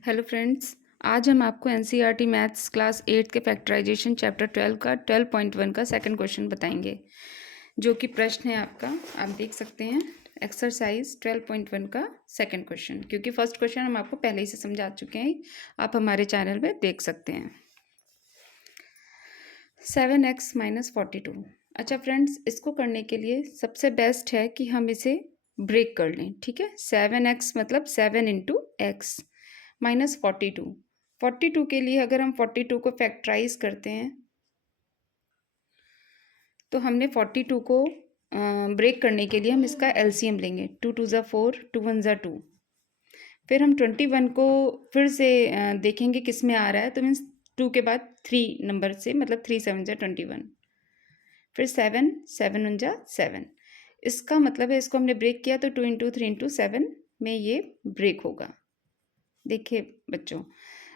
Hello friends, आज हम आपको एनसीईआरटी मैथ्स क्लास 8 के फैक्टराइजेशन चैप्टर 12 का 12.1 का सेकंड क्वेश्चन बताएंगे, जो कि प्रश्न है आपका। आप देख सकते हैं एक्सरसाइज 12.1 का सेकंड क्वेश्चन, क्योंकि फर्स्ट क्वेश्चन हम आपको पहले ही से समझा चुके हैं। आप हमारे चैनल में देख सकते हैं। 7x - 42। अच्छा फ्रेंड्स, इसको करने के लिए सबसे बेस्ट है कि हम इसे ब्रेक कर लें। ठीक है, 7x मतलब 7 इंटू एक्स -42। 42 के लिए अगर हम 42 को फैक्टराइज करते हैं तो हमने 42 को ब्रेक करने के लिए हम इसका एलसीएम लेंगे। 2 2 ज़ा 4, 2 1 ज़ा 2। फिर हम 21 को फिर से देखेंगे किस में आ रहा है, तो मीन्स 2 के बाद 3 नंबर से, मतलब 3 7 ज़ा 21। फिर 7 7 1 ज़ा 7। इसका मतलब है इसको हमने ब्रेक किया तो 2 इंटू 3 इंटू 7 में ये ब्रेक होगा। देखिए बच्चों,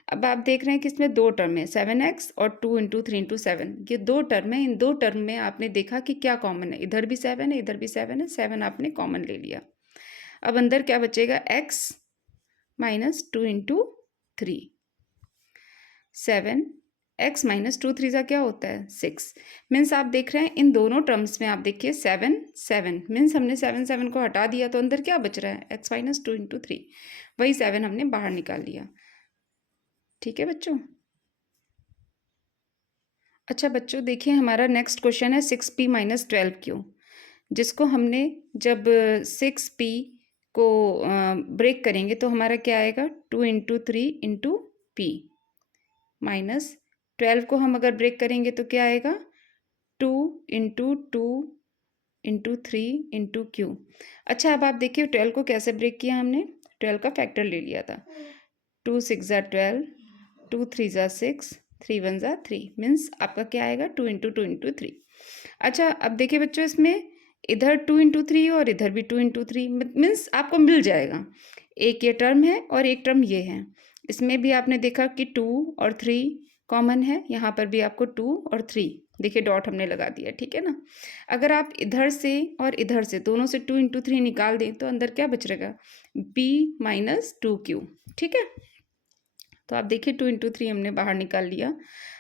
अब आप देख रहे हैं कि इसमें दो टर्म है, 7x और 2 इंटू 3 इंटू 7। ये दो टर्म है। इन दो टर्म में आपने देखा कि क्या कॉमन है। इधर भी 7 है, इधर भी 7 है। 7 आपने कॉमन ले लिया। अब अंदर क्या बचेगा? x - 2 into 3। 7 x - 2 3 का क्या होता है? 6। मीन्स आप देख रहे हैं इन दोनों टर्म्स में, आप देखिए 7 7 मीन्स हमने 7 7 को हटा दिया तो अंदर क्या बच रहा है? x - 2 into 3। वही 7 हमने बाहर निकाल लिया। ठीक है बच्चों। अच्छा बच्चों, देखिए हमारा नेक्स्ट क्वेश्चन है 6p - 12q, जिसको हमने जब 6p को ब्रेक करेंगे तो हमारा क्या आएगा? 2 इंटू 3 इंटू p माइनस 12 को हम अगर ब्रेक करेंगे तो क्या आएगा? 2 इंटू 2 इंटू 3 इंटू q। अच्छा, अब आप देखिए 12 को कैसे ब्रेक किया हमने? 12 का फैक्टर ले लिया था। 2 6 ज़ा 12, 2 3 ज़ा 6, 3 1 ज़ा 3। मीन्स आपका क्या आएगा? 2 इंटू 2 इंटू 3। अच्छा, अब देखिए बच्चों, इसमें इधर 2 इंटू 3 और इधर भी 2 इंटू 3, मीन्स आपको मिल जाएगा। एक ये टर्म है और एक टर्म ये है। इसमें भी आपने देखा कि 2 और 3 कॉमन है। यहाँ पर भी आपको 2 और 3, देखिए डॉट हमने लगा दिया। ठीक है ना। अगर आप इधर से और इधर से दोनों से 2 इंटू 3 निकाल दें तो अंदर क्या बच रहेगा? p - 2q। ठीक है, तो आप देखिए 2 इंटू 3 हमने बाहर निकाल लिया।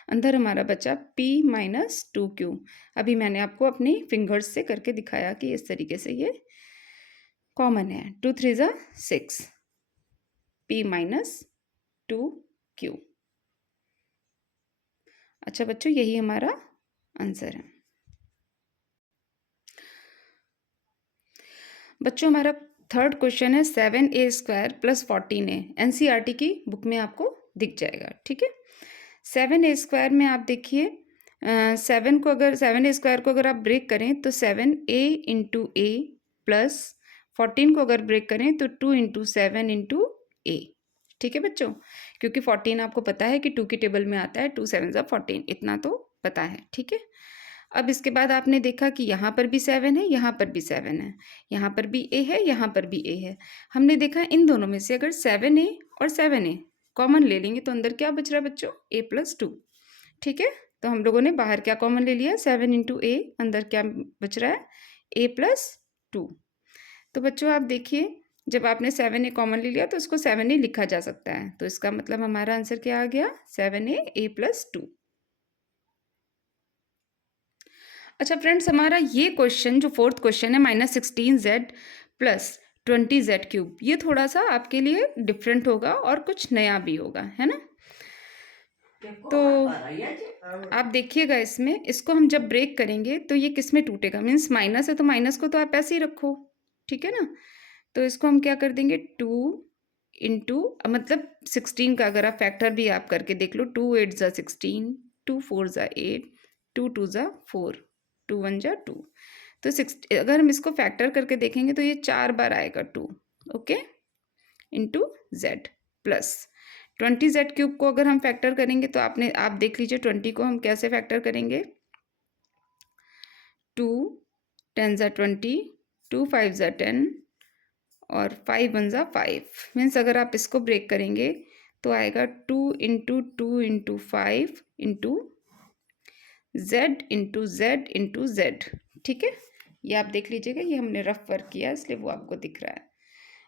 अंदर हमारा बचा p - 2q। अभी मैंने आपको अपनी फिंगर्स से करके दिखाया कि इस तरीके से ये कॉमन है। 2 3 ज़ा 6, p - 2q। अच्छा बच्चों, यही हमारा आंसर है। बच्चों, हमारा थर्ड क्वेश्चन है 7a² + 14a। एनसीईआरटी की बुक में आपको दिख जाएगा। ठीक है, 7a² में आप देखिए 7a² को अगर आप ब्रेक करें तो 7a इंटू ए प्लस 14 को अगर ब्रेक करें तो 2 इंटू 7 इंटू ए। ठीक है बच्चों, क्योंकि 14 आपको पता है कि 2 की टेबल में आता है। 2 7 ज़ा 14, इतना तो पता है। ठीक है, अब इसके बाद आपने देखा कि यहाँ पर भी 7 है, यहाँ पर भी 7 है, यहाँ पर भी a है, यहाँ पर भी a है। हमने देखा इन दोनों में से अगर 7a और 7a कॉमन ले लेंगे तो अंदर क्या बच रहा है बच्चों? a + 2। ठीक है, तो हम लोगों ने बाहर क्या कॉमन ले लिया? 7 इंटू a। अंदर क्या बच रहा है? a + 2। तो बच्चों आप देखिए, जब आपने 7a कॉमन ले लिया तो इसको 7a लिखा जा सकता है। तो इसका मतलब हमारा आंसर क्या आ गया? 7a a + 2। अच्छा फ्रेंड्स, हमारा ये क्वेश्चन जो फोर्थ क्वेश्चन है -16z + 20z³, ये थोड़ा सा आपके लिए डिफरेंट होगा और कुछ नया भी होगा, है ना। तो आप देखिएगा, इसमें इसको हम जब ब्रेक करेंगे तो ये किस में टूटेगा? मीन्स माइनस है तो माइनस को तो आप ऐसे ही रखो। ठीक है ना। तो इसको हम क्या कर देंगे? 2 इंटू, मतलब 16 का अगर आप फैक्टर भी आप करके देख लो। 2 8 ज़ा 16, 2 4 ज़ा 8, 2 2 ज़ा 4, 2 1 ज़ा 2। तो 6 अगर हम इसको फैक्टर करके देखेंगे तो ये 4 बार आएगा 2। Okay, into Z plus 20z³ को अगर हम फैक्टर करेंगे तो आप देख लीजिए 20 को हम कैसे फैक्टर करेंगे। 2 10 ज़ा 20, 2 5 ज़ा 10 और 5 1 ज़ा 5। मीन्स अगर आप इसको ब्रेक करेंगे तो आएगा 2 into 2 into 5 into Z into Z into Z. ठीक है, ये आप देख लीजिएगा, ये हमने रफ वर्क किया इसलिए वो आपको दिख रहा है।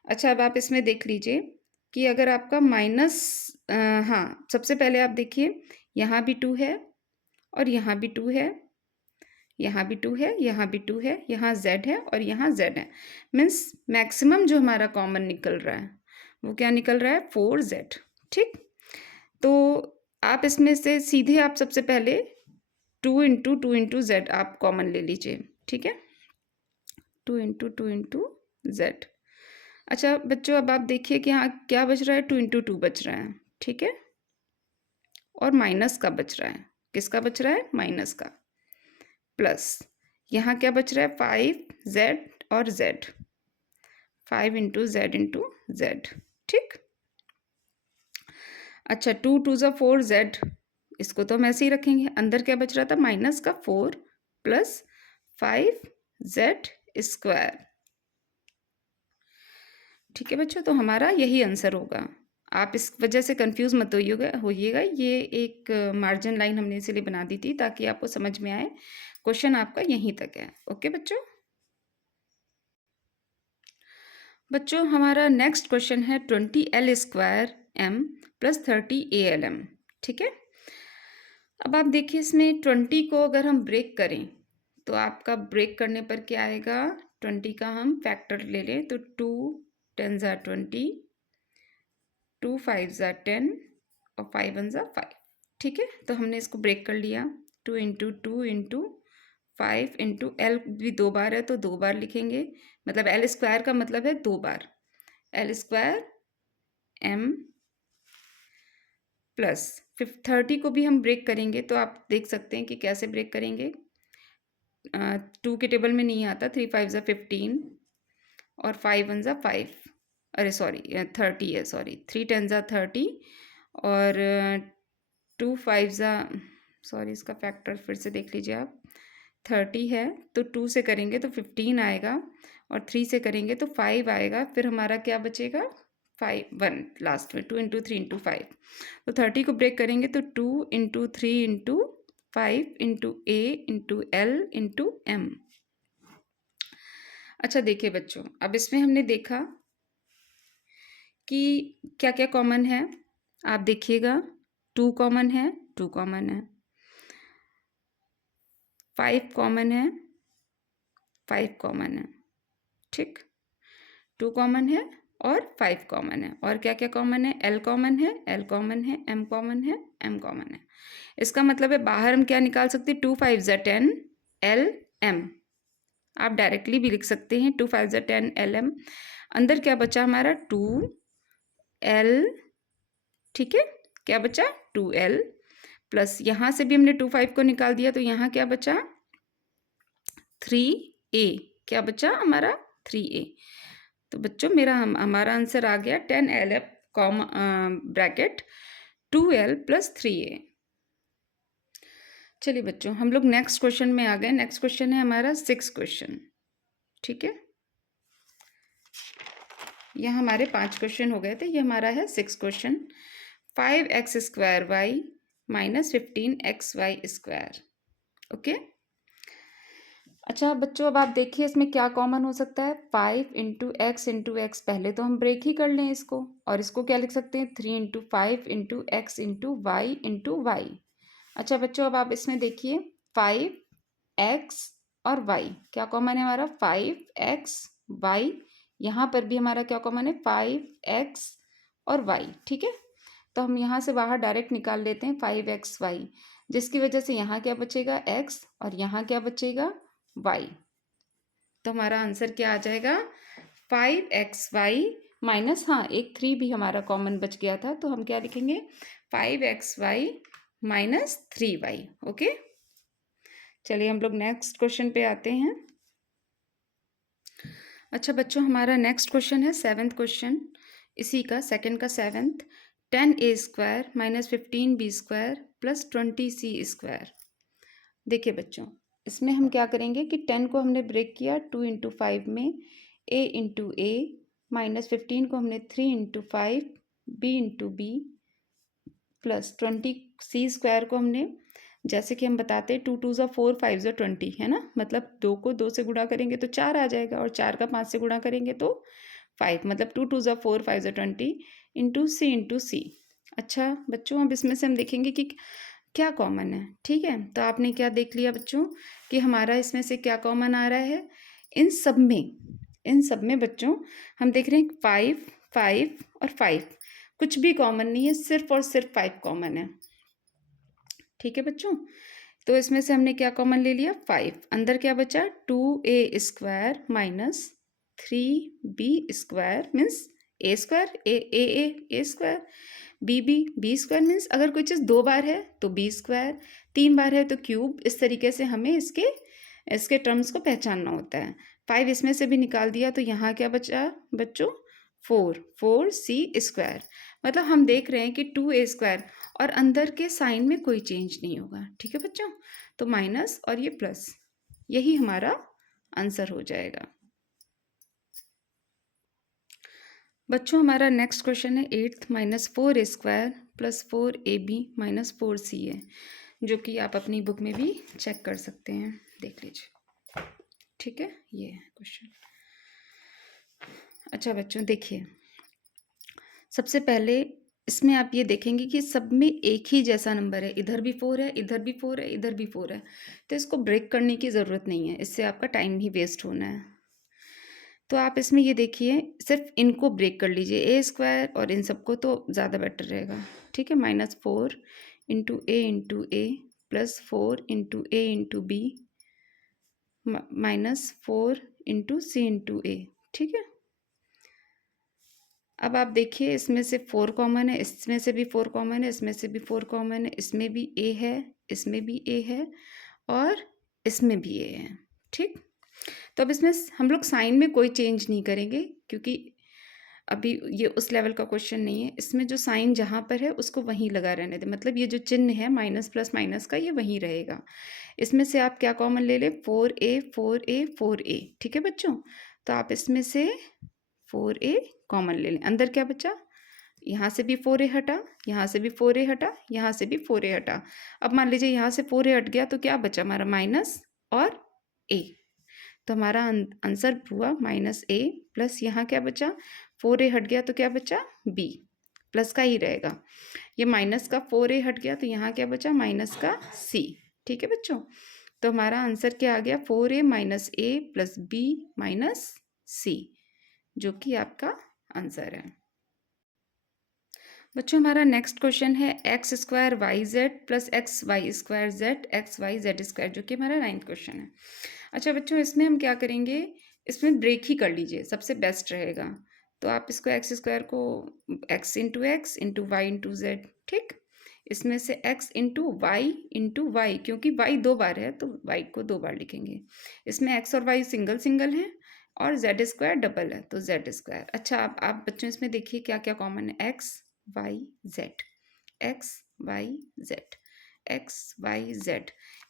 अच्छा, अब आप इसमें देख लीजिए कि अगर आपका माइनस हाँ, सबसे पहले आप देखिए यहाँ भी 2 है और यहाँ भी 2 है, यहाँ भी 2 है, यहाँ भी 2 है, यहाँ z है और यहाँ z है। मीन्स मैक्सिमम जो हमारा कॉमन निकल रहा है वो क्या निकल रहा है 4z। ठीक, तो आप इसमें से सीधे आप सबसे पहले 2 इंटू z आप कॉमन ले लीजिए। ठीक है, 2 इंटू z। अच्छा बच्चों, अब आप देखिए कि यहाँ क्या बच रहा है, 2 इंटू 2 बच रहा है। ठीक है, और माइनस का बच रहा है, किसका बच रहा है, माइनस का। प्लस यहाँ क्या बच रहा है, 5z और z, 5 इंटू z। ठीक, अच्छा 2 2 ज़ा 4z, इसको तो हम ऐसे ही रखेंगे। अंदर क्या बच रहा था, माइनस का 4 प्लस 5z स्क्वायर। ठीक है बच्चों, तो हमारा यही आंसर होगा। आप इस वजह से कंफ्यूज मत होइएगा। ये एक मार्जिन लाइन हमने इसीलिए बना दी थी ताकि आपको समझ में आए। क्वेश्चन आपका यहीं तक है। ओके बच्चों, बच्चों हमारा नेक्स्ट क्वेश्चन है 20l square m plus 30 ALM। ठीक है, अब आप देखिए इसमें 20 को अगर हम ब्रेक करें तो आपका ब्रेक करने पर क्या आएगा, 20 का हम फैक्टर ले लें तो 2 10 ज़ा 20, 2 5 ज़ा 10 और 5 1 ज़ा 5। ठीक है, तो हमने इसको ब्रेक कर लिया। 2 इंटू 5 इंटू एल भी 2 बार है तो 2 बार लिखेंगे, मतलब एल स्क्वायर का मतलब है 2 बार, एल स्क्वायर एम प्लस 30 को भी हम ब्रेक करेंगे तो आप देख सकते हैं कि कैसे ब्रेक करेंगे। 2 के टेबल में नहीं आता, 3 5 ज़ा 15 और 5 1 ज़ा 5, अरे सॉरी 30 है, सॉरी 3 10 ज़ा 30 और 2 5 ज़ा, सॉरी इसका फैक्टर फिर से देख लीजिए आप, 30 है तो 2 से करेंगे तो 15 आएगा और 3 से करेंगे तो 5 आएगा। फिर हमारा क्या बचेगा, 5 1 लास्ट में, 2 इंटू 3 इंटू 5। तो 30 को ब्रेक करेंगे तो 2 इंटू 3 इंटू 5 इंटू ए इंटू एल इंटू एम। अच्छा देखिए बच्चों, अब इसमें हमने देखा कि क्या क्या कॉमन है। आप देखिएगा 2 कॉमन है, 2 कॉमन है, 5 कॉमन है, 5 कॉमन है। ठीक, 2 कॉमन है और 5 कॉमन है। और क्या क्या कॉमन है, एल कॉमन है, एल कॉमन है, एम कॉमन है, एम कॉमन है। इसका मतलब है बाहर हम क्या निकाल सकते हैं, 2 5 ज़ा 10 एल एम। आप डायरेक्टली भी लिख सकते हैं 2 5 ज़ा 10 एल एम। अंदर क्या बचा हमारा, 2 एल। ठीक है, क्या बचा, 2 एल प्लस यहाँ से भी हमने 2 5 को निकाल दिया तो यहाँ क्या बचा, 3 ए। क्या बचा हमारा, 3 ए। तो बच्चों मेरा हमारा आंसर आ गया 10 L F com bracket 2 L plus 3 ए। चलिए बच्चों हम लोग नेक्स्ट क्वेश्चन में आ गए। नेक्स्ट क्वेश्चन है हमारा 6 क्वेश्चन। ठीक है, यहाँ हमारे 5 क्वेश्चन हो गए थे, ये हमारा है 6 question. 5x square y minus 15xy square. Okay, अच्छा बच्चों अब आप देखिए इसमें क्या कॉमन हो सकता है, 5 इंटू एक्स पहले तो हम ब्रेक ही कर लें इसको, और इसको क्या लिख सकते हैं, 3 into 5 into x into y. अच्छा बच्चों अब आप इसमें देखिए 5x और y क्या कॉमन है हमारा, 5x y। यहाँ पर भी हमारा क्या कॉमन है, 5x और y। ठीक है, तो हम यहाँ से बाहर डायरेक्ट निकाल लेते हैं 5xy, जिसकी वजह से यहाँ क्या बचेगा, x और यहाँ क्या बचेगा, y। तो हमारा आंसर क्या आ जाएगा, 5xy माइनस, हाँ एक 3 भी हमारा कॉमन बच गया था तो हम क्या लिखेंगे, 5xy माइनस 3y। ओके, चलिए हम लोग नेक्स्ट क्वेश्चन पे आते हैं। अच्छा बच्चों हमारा नेक्स्ट क्वेश्चन है 7th क्वेश्चन, इसी का सेकंड का 7th। 10a square minus 15b square plus 20c square. देखिए बच्चों इसमें हम क्या करेंगे कि 10 को हमने ब्रेक किया 2 इंटू 5 में, a इंटू ए माइनस 15 को हमने 3 into 5 b into b plus 20c square को हमने, जैसे कि हम बताते हैं 2 2 ज़ा 4 5 ज़ा 20 है ना, मतलब 2 को 2 से गुणा करेंगे तो 4 आ जाएगा और 4 का 5 से गुणा करेंगे तो 5, मतलब 2 2 ज़ा 4 5 ज़ा 20 इंटू सी। अच्छा बच्चों, अब इसमें से हम देखेंगे कि क्या कॉमन है। ठीक है, तो आपने क्या देख लिया बच्चों कि हमारा इसमें से क्या कॉमन आ रहा है। इन सब में बच्चों हम देख रहे हैं 5 5 और 5, कुछ भी कॉमन नहीं है, सिर्फ और सिर्फ 5 कॉमन है। ठीक है बच्चों, तो इसमें से हमने क्या कॉमन ले लिया 5, अंदर क्या बचा 2a² minus 3b² means a², a² b² means अगर कोई चीज़ 2 बार है तो b², 3 बार है तो क्यूब। इस तरीके से हमें इसके टर्म्स को पहचानना होता है। 5 इसमें से भी निकाल दिया तो यहाँ क्या बचा बच्चों 4c²। मतलब हम देख रहे हैं कि 2a² और अंदर के साइन में कोई चेंज नहीं होगा। ठीक है बच्चों, तो माइनस और ये प्लस, यही हमारा आंसर हो जाएगा। बच्चों हमारा नेक्स्ट क्वेश्चन है 8th -4a² + 4ab - 4c है, जो कि आप अपनी बुक में भी चेक कर सकते हैं, देख लीजिए। ठीक है, ये है क्वेश्चन। अच्छा बच्चों देखिए, सबसे पहले इसमें आप ये देखेंगे कि सब में एक ही जैसा नंबर है, इधर भी 4 है, इधर भी 4 है, इधर भी 4 है, तो इसको ब्रेक करने की ज़रूरत नहीं है, इससे आपका टाइम ही वेस्ट होना है। तो आप इसमें ये देखिए, सिर्फ इनको ब्रेक कर लीजिए a² और इन सबको, तो ज़्यादा बेटर रहेगा। ठीक है, -4 × a + 4 × a × b -4 × c × a। ठीक है, अब आप देखिए इसमें से 4 कॉमन है, इसमें से भी 4 कॉमन है, इसमें से भी 4 कॉमन है, इसमें भी a है, इसमें भी a है और इसमें भी a है। ठीक, तो अब इसमें हम लोग साइन में कोई चेंज नहीं करेंगे, क्योंकि अभी ये उस लेवल का क्वेश्चन नहीं है। इसमें जो साइन जहाँ पर है उसको वहीं लगा रहने दें, मतलब ये जो चिन्ह है माइनस प्लस माइनस का, ये वहीं रहेगा। इसमें से आप क्या कॉमन ले लें 4a 4a 4a। ठीक है बच्चों, तो आप इसमें से 4a कॉमन ले लें। अंदर क्या बचा, यहाँ से भी 4a हटा, यहाँ से भी 4a हटा, यहाँ से भी 4a हटा। अब मान लीजिए यहाँ से 4a हट गया तो क्या बचा हमारा माइनस और a, तो हमारा आंसर हुआ -a प्लस यहाँ क्या बचा 4a हट गया तो क्या बचा b, प्लस का ही रहेगा। ये माइनस का 4a हट गया तो यहाँ क्या बचा माइनस का c। ठीक है बच्चों, तो हमारा आंसर क्या आ गया 4a - a + b - c, जो कि आपका आंसर है। बच्चों हमारा नेक्स्ट क्वेश्चन है x² yz + xy² z xyz², जो कि हमारा 9th क्वेश्चन है। अच्छा बच्चों, इसमें हम क्या करेंगे, इसमें ब्रेक ही कर लीजिए, सबसे बेस्ट रहेगा। तो आप इसको x² को x × x × y × z, ठीक, इसमें से x × y, क्योंकि y 2 बार है तो y को 2 बार लिखेंगे। इसमें x और y सिंगल सिंगल है और z² डबल है तो z²। अच्छा आप बच्चों इसमें देखिए क्या क्या कॉमन है, x y z x y z x y z,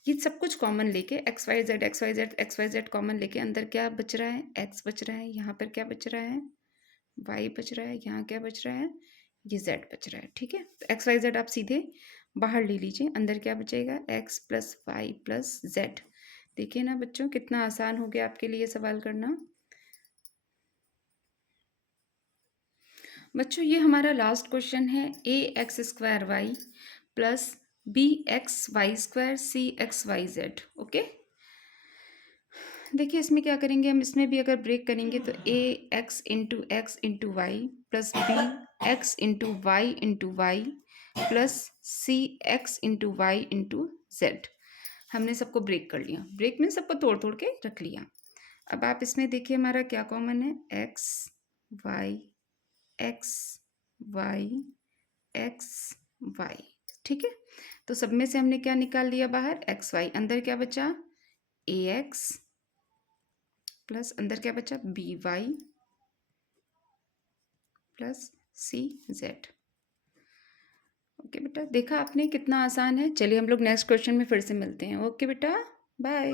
ये सब कुछ कॉमन लेके x y z कॉमन लेके अंदर क्या बच रहा है x बच रहा है, यहाँ पर क्या बच रहा है y बच रहा है, यहाँ क्या बच रहा है ये z बच रहा है। ठीक है, तो x y z आप सीधे बाहर ले लीजिए, अंदर क्या बचेगा x + y + z। देखिए ना बच्चों कितना आसान हो गया आपके लिए सवाल करना। बच्चों ये हमारा लास्ट क्वेश्चन है ax² y + bxy² cxyz। Okay, देखिए इसमें क्या करेंगे हम, इसमें भी अगर ब्रेक करेंगे तो ax × x × y + bx × y × y + cx × y × z। हमने सबको ब्रेक कर लिया, ब्रेक में सबको तोड़ तोड़ के रख लिया। अब आप इसमें देखिए हमारा क्या कॉमन है x y x y x y। ठीक है, तो सब में से हमने क्या निकाल लिया बाहर x y, अंदर क्या बचा ax प्लस अंदर क्या बचा by + cz। ओके बेटा, देखा आपने कितना आसान है। चलिए हम लोग नेक्स्ट क्वेश्चन में फिर से मिलते हैं। ओके बेटा, बाय।